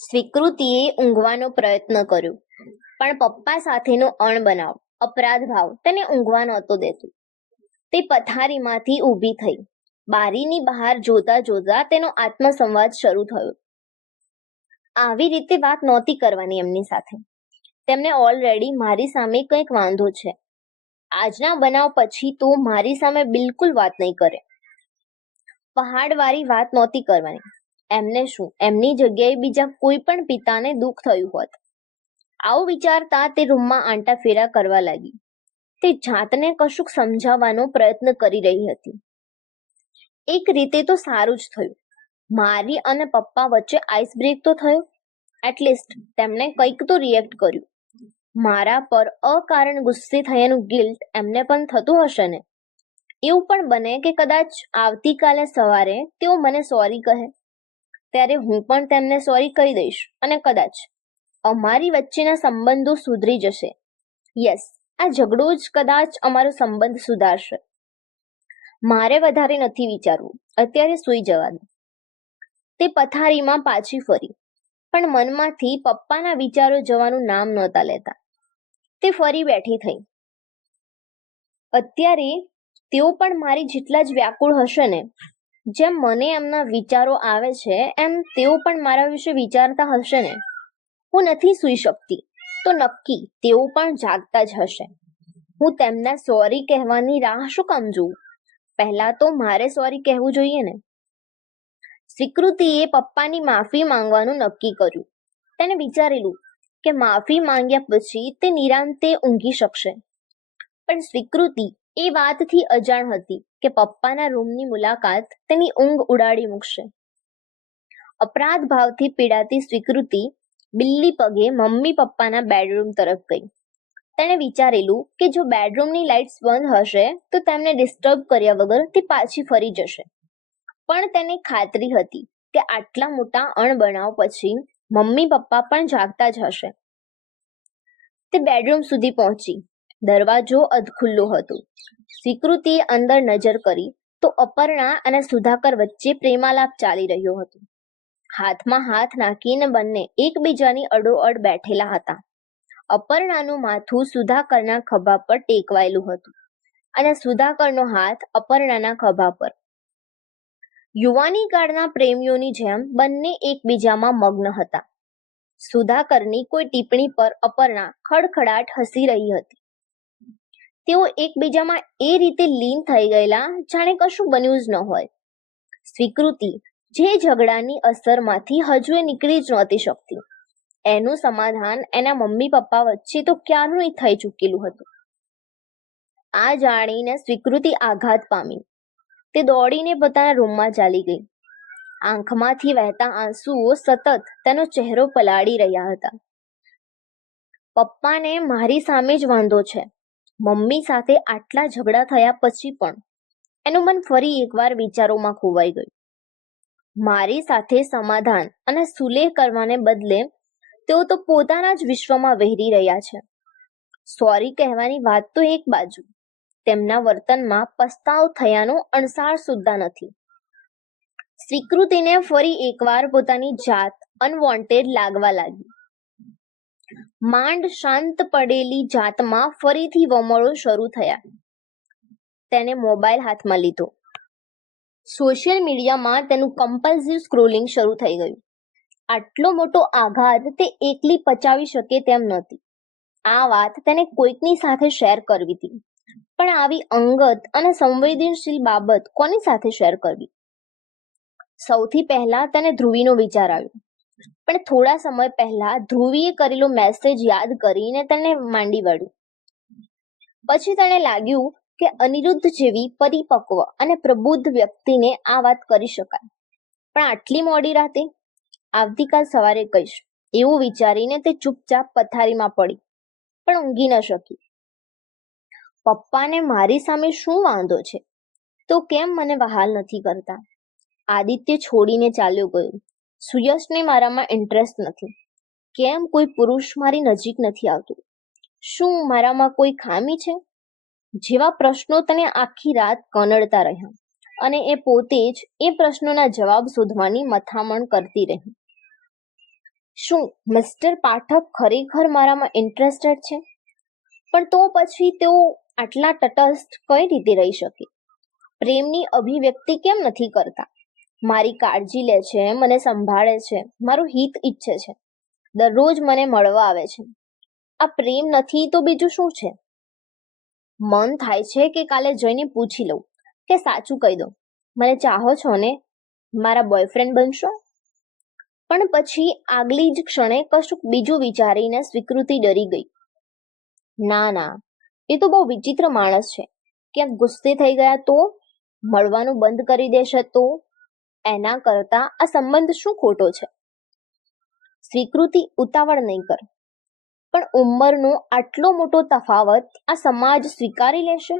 સ્વીકૃતિએ ઊંઘવાનો પ્રયત્ન કર્યો, પણ પપ્પા સાથેનો અણબનાવ, અપરાધ ભાવ તેને ઊંઘવા નહોતો દેતો. તે પથારીમાંથી ઊભી થઈ. બારીની બહાર જોતા જોતા તેનો આત્મસંવાદ શરૂ થયો. આવી રીતે વાત નહોતી કરવાની એમની સાથે. તેમને ઓલરેડી મારી સામે કંઈક વાંધો છે. આજના બનાવ પછી તો મારી સામે બિલકુલ વાત નહીં કરે. પહાડવાળી વાત નહોતી કરવાની. એમને શું, એમની જગ્યાએ બીજા કોઈ પણ પિતાને દુઃખ થયું હોત. આવું વિચારતા તે રૂમમાં આંટા ફેરા કરવા લાગી. તે જાતને કશુંક સમજાવવાનો પ્રયત્ન કરી રહી હતી. એક રીતે તો સારું જ થયું. મારી અને પપ્પા વચ્ચે આઈસ બ્રેક તો થયો. એટલીસ્ટ તેમણે કંઈક તો રિએક્ટ કર્યું. મારા પર અકારણ ગુસ્સે થયાનું ગિલ્ટ એમને પણ થતું હશે ને. એવું પણ બને કે કદાચ આવતીકાલે સવારે તેઓ મને સોરી કહે, ત્યારે હું પણ તેમને સોરી કહી દઈશ અને કદાચ અમારી વચ્ચેના સંબંધો સુધરી જશે. યસ, આ ઝઘડો જ કદાચ અમારો સંબંધ સુધારશે. મારે વધારે નથી વિચારવું, અત્યારે સૂઈ જવા દો. તે પથારીમાં પાછી ફરી, પણ મનમાંથી પપ્પાના વિચારો જવાનું નામ નહોતા લેતા. તે ફરી બેઠી થઈ. અત્યારે તેઓ પણ મારી જેટલા જ વ્યાકુળ હશે ને. જેમ મને એમના વિચારો આવે છે એમ તેઓ પણ મારા વિશે વિચારતા હશે ને. હું નથી સૂઈ શકતી તો નક્કી તેઓ પણ જાગતા જ હશે. હું તેમના સોરી કહેવાની રાહ શું કામ જોઉં? પહેલા તો મારે સોરી કહેવું જોઈએ ને. સ્વીકૃતિએ પપ્પાની માફી માંગવાનું નક્કી કર્યું. તેને વિચારેલું કે માફી માંગ્યા પછી તે નિરાંતે ઊંઘી શકશે. પણ સ્વીકૃતિ એ વાતથી અજાણ હતી કે પપ્પાના રૂમની મુલાકાત તેની ઊંઘ ઉડાડી મૂકશે. અપરાધ ભાવથી પીડાતી સ્વીકૃતિ બિલ્લી પગે મમ્મી પપ્પાના બેડરૂમ તરફ ગઈ. તેણે વિચારેલું કે જો બેડરૂમની લાઇટ્સ બંધ હશે તો તેમને ડિસ્ટર્બ કર્યા વગર તે પાછી ફરી જશે. પણ તેને ખાતરી હતી કે આટલા મોટા અણબનાવ પછી મમ્મી પપ્પા પણ જાગતા જ હશે. તે બેડરૂમ સુધી પહોંચી. દરવાજો અધખુલ્લો હતો. સ્વીકૃતિએ અંદર નજર કરી તો અપર્ણા અને સુધાકર વચ્ચે પ્રેમાલાપ ચાલી રહ્યો હતો. હાથમાં હાથ નાખીને બંને એકબીજાની અડોઅડ બેઠેલા હતા. અપર્ણાનું માથું સુધાકરના ખભા પર ટેકવાયેલું હતું અને સુધાકરનો હાથ અપર્ણાના ખભા પર. યુવાની કાળના પ્રેમીઓની જેમ બંને એકબીજામાં મગ્ન હતા. સુધાકરની કોઈ ટિપ્પણી પર અપર્ણા ખડખડાટ હસી રહી હતી. તેઓ એકબીજામાં એ રીતે લીન થઈ ગયેલા જાણે કશું બન્યું જ ન હોય. સ્વીકૃતિ જે ઝઘડાની અસરમાંથી હજુ નીકળી જ નહોતી શકતી. એનું સમાધાન એના મમ્મી પપ્પા વચ્ચે તો ક્યારનું થઈ ચૂકેલું હતું. આ જાણીને સ્વીકૃતિ આઘાત પામી. તે દોડીને પોતાના રૂમમાં ચાલી ગઈ. આંખમાંથી વહેતા આંસુઓ સતત તેનો ચહેરો પલાળી રહ્યા હતા. પપ્પાને મારી સામે જ વાંધો છે. મમ્મી સાથે આટલા ઝઘડા થયા પછી પણ એનું મન ફરી એકવાર વિચારોમાં ખોવાઈ ગયું. મારી સાથે સમાધાન અને સુલેહ કરવાને બદલે તેઓ તો પોતાના જ વિશ્વમાં વહેરી રહ્યા છે. સોરી કહેવાની વાત તો એક બાજુ, તેમના વર્તનમાં પસ્તાવ થયાનો અણસાર સુદ્ધા નથી. સ્વીકૃતિને ફરી એકવાર પોતાની જાત અનવોન્ટેડ લાગવા લાગી. માંડ શાંત પડેલી જાતમાં ફરીથી વમળો શરૂ થયા. તેને મોબાઈલ હાથમાં લીધો. સોશિયલ મીડિયામાં તેનું કમ્પલ્સિવ સ્ક્રોલિંગ શરૂ થઈ ગયું. આટલો મોટો આઘાત તે એકલી પચાવી શકે તેમ નહોતી. આ વાત તેને કોઈકની સાથે શેર કરવી હતી, પણ આવી અંગત અને સંવેદનશીલ બાબત કોની સાથે શેર કરવી? સૌથી પહેલા તેને ધ્રુવીનો વિચાર આવ્યો, પણ થોડા સમય પહેલા ધ્રુવીએ કરેલો મેસેજ યાદ કરીને તેને માંડી વાળ્યું. પછી તેને લાગ્યું કે અનિરુદ્ધ જેવી પરિપક્વ અને પ્રબુદ્ધ વ્યક્તિને આ વાત કરી શકાય, પણ આટલી મોડી રાતે? આવતીકાલ સવારે કહીશ, એવું વિચારીને તે ચૂપચાપ પથારીમાં પડી, પણ ઊંઘી ન શકી. પપ્પાને મારી સામે શું વાંધો છે? તો કેમ મને વહાલ નથી કરતા? આદિત્ય છોડીને ચાલ્યો ગયો. સુયશને મારામાં ઇન્ટરેસ્ટ નથી. કેમ કોઈ પુરુષ મારી નજીક નથી આવતું? શું મારામાં કોઈ ખામી છે? જેવા પ્રશ્નો તને આખી રાત કનડતા રહ્યા અને એ પોતે જ એ પ્રશ્નોના જવાબ શોધવાની મથામણ કરતી રહી. શું મિસ્ટર પાઠક ખરેખર મારામાં ઇન્ટરેસ્ટેડ છે? પણ તો પછી તેઓ આટલા તટસ્થ કઈ રીતે રહી શકે? પ્રેમની અભિવ્યક્તિ કેમ નથી કરતા? મારી કાળજી લે છે, મને સંભાળે છે, મારું હિત ઈચ્છે છે, દરરોજ મને મળવા આવે છે. આ પ્રેમ નથી તો બીજું શું છે? મન થાય છે કે કાલે જઈને પૂછી લઉં કે સાચું કહી દો, મને ચાહો છો ને? મારા બોયફ્રેન્ડ બનશો? પણ પછી આગલી જ ક્ષણે કશુંક બીજું વિચારીને સ્વીકૃતિ ડરી ગઈ. ના ના, એ તો બહુ વિચિત્ર માણસ છે. ક્યાંક ગુસ્સે થઈ ગયા તો? મળવાનું બંધ કરી દેશે તો? એના કરતા આ સંબંધ શું ખોટો છે? સ્વીકૃતિ, ઉતાવળ નહીં કર. પણ ઉંમરનો આટલો મોટો તફાવત આ સમાજ સ્વીકારી લેશે?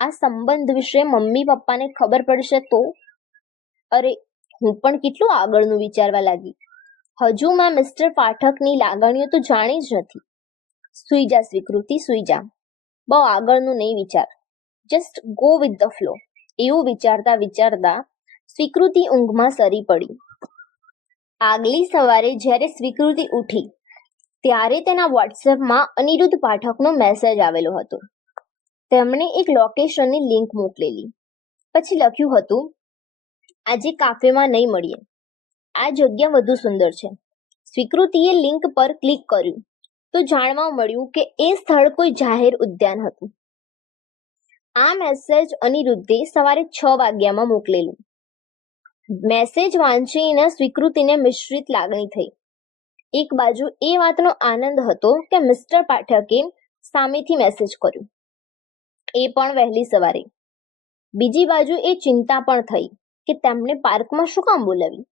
આ સંબંધ વિશે મમ્મી પપ્પાને ખબર પડશે તો? અરે, હું પણ કેટલું આગળનું વિચારવા લાગી. હજુ મેં મિસ્ટર પાઠકની લાગણીઓ તો જાણી જ નથી. સુઈ જા સ્વીકૃતિ, સુઈ જા. બહુ આગળનું નહીં વિચાર. Just go with the flow. એવું વિચારતા વિચારતા સ્વીકૃતિ ઊંઘમાં સરી પડી. આગલી સવારે જ્યારે સ્વીકૃતિ ઉઠી ત્યારે તેના વોટ્સએપમાં અનિરુદ્ધ પાઠકનો મેસેજ આવેલો હતો. તેમણે એક લોકેશનની લિંક મોકલેલી. પછી લખ્યું હતું, આજે કાફેમાં નહીં મળીએ, આ જગ્યા વધુ સુંદર છે. સ્વીકૃતિએ લિંક પર ક્લિક કર્યું તો જાણવા મળ્યું કે એ સ્થળ કોઈ જાહેર ઉદ્યાન હતું. આ મેસેજ અનિરુદ્ધે સવારે 6 વાગ્યામાં મોકલેલું. મેસેજ વાંચીને સ્વીકૃતિને મિશ્રિત લાગણી થઈ. એક બાજુ એ વાતનો આનંદ હતો કે મિસ્ટર પાઠકે સામેથી મેસેજ કર્યો, એ પણ વહેલી સવારે. બીજી બાજુ એ ચિંતા પણ થઈ કે તેમને પાર્કમાં શું કામ બોલાવી.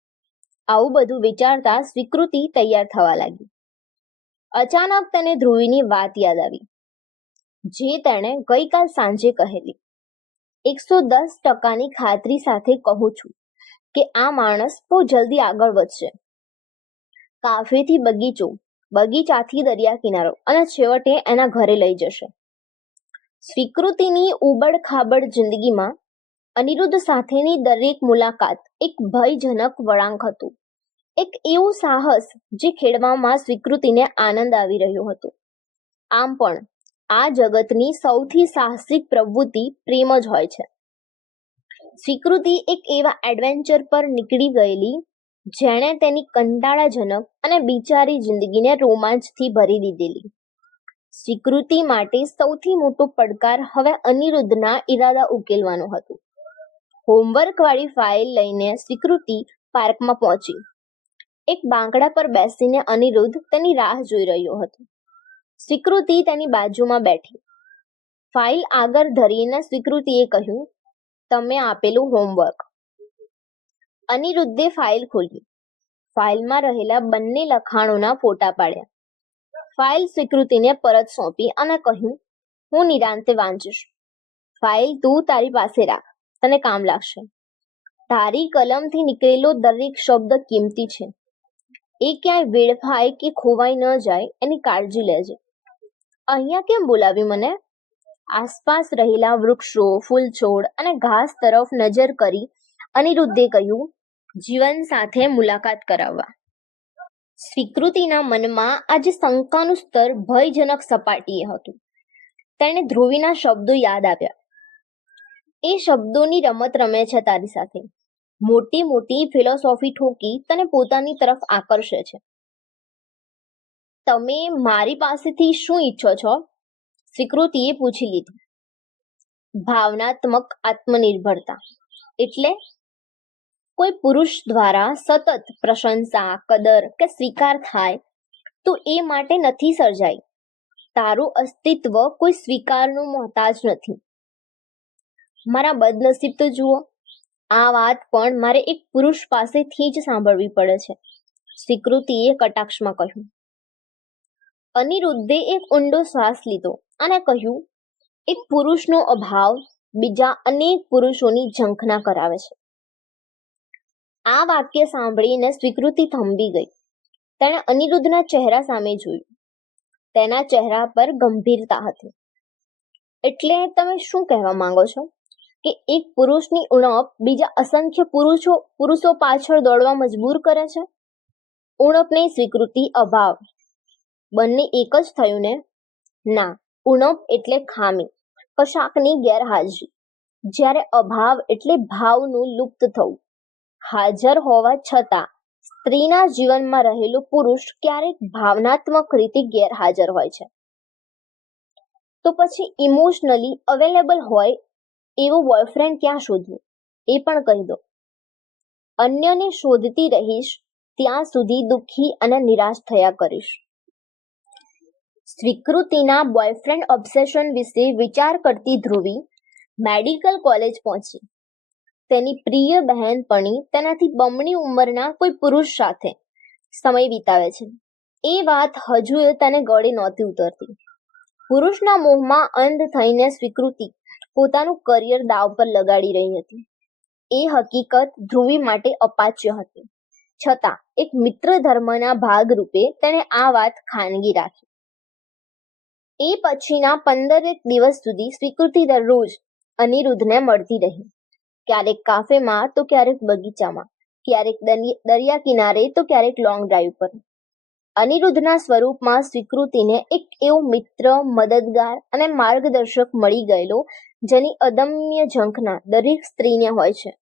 આવું બધું વિચારતા સ્વીકૃતિ તૈયાર થવા લાગી. અચાનક તેને ધ્રુવીની વાત યાદ આવી, જે તેણે ગઈકાલ સાંજે કહેલી. 110% ખાતરી સાથે કહું છું કે આ માણસ બહુ જલ્દી આગળ વધશે. કાફેથી બગીચો, બગીચાથી દરિયા કિનારો અને છેવટે એના ઘરે લઈ જશે. સ્વીકૃતિની ઉબડ ખાબડ જિંદગીમાં અનિરુદ્ધ સાથેની દરેક મુલાકાત એક ભયજનક વળાંક હતું. એક એવું સાહસ જે ખેડવામાં સ્વીકૃતિને આનંદ આવી રહ્યો હતો. આમ પણ આ જગતની સૌથી સાહસિક પ્રવૃત્તિ પ્રેમ જ હોય છે. સ્વીકૃતિ એક એવા એડવેન્ચર પર નીકળી ગયેલી જેણે તેની કંટાળાજનક અને બિચારી જિંદગીને રોમાંચથી ભરી દીધેલી. સ્વીકૃતિ માટે સૌથી મોટો પડકાર હવે અનિરુદ્ધના ઈરાદા ઉકેલવાનો હતો. હોમવર્ક વાળી ફાઇલ લઈને સ્વીકૃતિ પાર્કમાં પહોંચી. એક બાંકડા પર બેસીને અનિરુદ્ધ તેની રાહ જોઈ રહ્યો હતો. સ્વીકૃતિ તેની બાજુમાં બેઠી. ફાઇલ આગળ ધરીને સ્વીકૃતિએ કહ્યું, તમે આપેલું હોમવર્ક. અનિરુદ્ધે ફાઇલ ખોલી. ફાઇલમાં રહેલા બંને લખાણોના ફોટા પાડ્યા. ફાઇલ સ્વીકૃતિને પરત સોંપી અને કહ્યું, હું નિરાંતે વાંચીશ. ફાઇલ તું તારી પાસે રાખ, તને કામ લાગશે. તારી કલમથી નીકળેલો દરેક શબ્દ કિંમતી છે. એ ક્યાંય વેડફાય કે ખોવાઈ ન જાય એની કાળજી લેજે. અહીંયા કેમ બોલાવી મને? આસપાસ રહેલા વૃક્ષો, ફૂલછોડ અને ઘાસ તરફ નજર કરી અનિરુદ્ધે કહ્યું, જીવન સાથે મુલાકાત કરાવવા. સ્વીકૃતિના મનમાં આજે શંકાનું સ્તર ભયજનક સપાટીએ હતું. તેણે ધ્રુવીના શબ્દો યાદ આવ્યા. એ શબ્દોની રમત રમે છે તારી સાથે. મોટી મોટી ફિલોસોફી ઠોકી તને પોતાની તરફ આકર્ષે છે. તમે મારી પાસેથી શું ઈચ્છો છો? સ્વીકૃતિએ પૂછી લીધું. ભાવનાત્મક આત્મનિર્ભરતા. એટલે કોઈ પુરુષ દ્વારા સતત પ્રશંસા, કદર કે સ્વીકાર થાય તો એ માટે નથી સર્જાઈ. તારું અસ્તિત્વ કોઈ સ્વીકારનું મોહતાજ નથી. મારા બદનસીબ તો જુઓ, આ વાત પણ મારે એક પુરુષ પાસેથી જ સાંભળવી પડે છે. સ્વીકૃતિએ કટાક્ષમાં કહ્યું. અનિરુદ્ધે એક ઊંડો શ્વાસ લીધો અને કહ્યું, એક પુરુષનો અભાવ બીજા અનેક પુરુષોની ઝંખના કરાવે છે. આ વાક્ય સાંભળીને સ્વીકૃતિ થંભી ગઈ. તેણે અનિરુદ્ધના ચહેરા સામે જોયું. તેના ચહેરા પર ગંભીરતા હતી. એટલે તમે શું કહેવા માંગો છો કે એક પુરુષની ઉણપ બીજા અસંખ્ય પુરુષો પાછળ દોડવા મજબૂર કરે છે? ઉણપની સ્વીકૃતિ અભાવ બંને એક જ થયું ને? ના, ઉણપ એટલે ખામી, કશાકની ગેરહાજરી, જ્યારે અભાવ એટલે ભાવનું લુપ્ત થવું. હાજર હોવા છતાં સ્ત્રીના જીવનમાં રહેલો પુરુષ ક્યારેક ભાવનાત્મક રીતે ગેરહાજર હોય છે. તો પછી ઇમોશનલી અવેલેબલ હોય એવો બોયફ્રેન્ડ ક્યાં શોધવો એ પણ કહી દો. અન્યને શોધતી રહીશ ત્યાં સુધી દુઃખી અને નિરાશ થયા કરીશ. સ્વીકૃતિના બોયફ્રેન્ડ ઓબ્સેશન વિશે વિચાર કરતી ધ્રુવી મેડિકલ કોલેજ પહોંચી. તેની પ્રિય બહેનપણી તેનાથી બમણી ઉંમરના કોઈ પુરુષ સાથે સમય વિતાવે છે. એ વાત હજુ તેને ગળે નહોતી ઉતરતી. પુરુષના મોહમાં અંધ થઈને સ્વીકૃતિ પોતાનું કરિયર દાવ પર લગાડી રહી હતી. એ હકીકત ધ્રુવી માટે અપાચ્ય હતી. છતાં એક મિત્ર ધર્મના ભાગરૂપે તેણે આ વાત ખાનગી રાખી. એ પછીના 15 દિવસ સુધી સ્વીકૃતિ દરરોજ અનિરુદ્ધને મળતી રહી. ક્યારેક કાફેમાં તો ક્યારેક બગીચામાં, ક્યારેક દરિયા કિનારે તો ક્યારેક લોંગ ડ્રાઈવ પર. અનિરુદ્ધના સ્વરૂપમાં સ્વીકૃતિને એક એવો મિત્ર, મદદગાર અને માર્ગદર્શક મળી ગયેલો જેની અદમ્ય ઝંખના દરેક સ્ત્રીને હોય છે.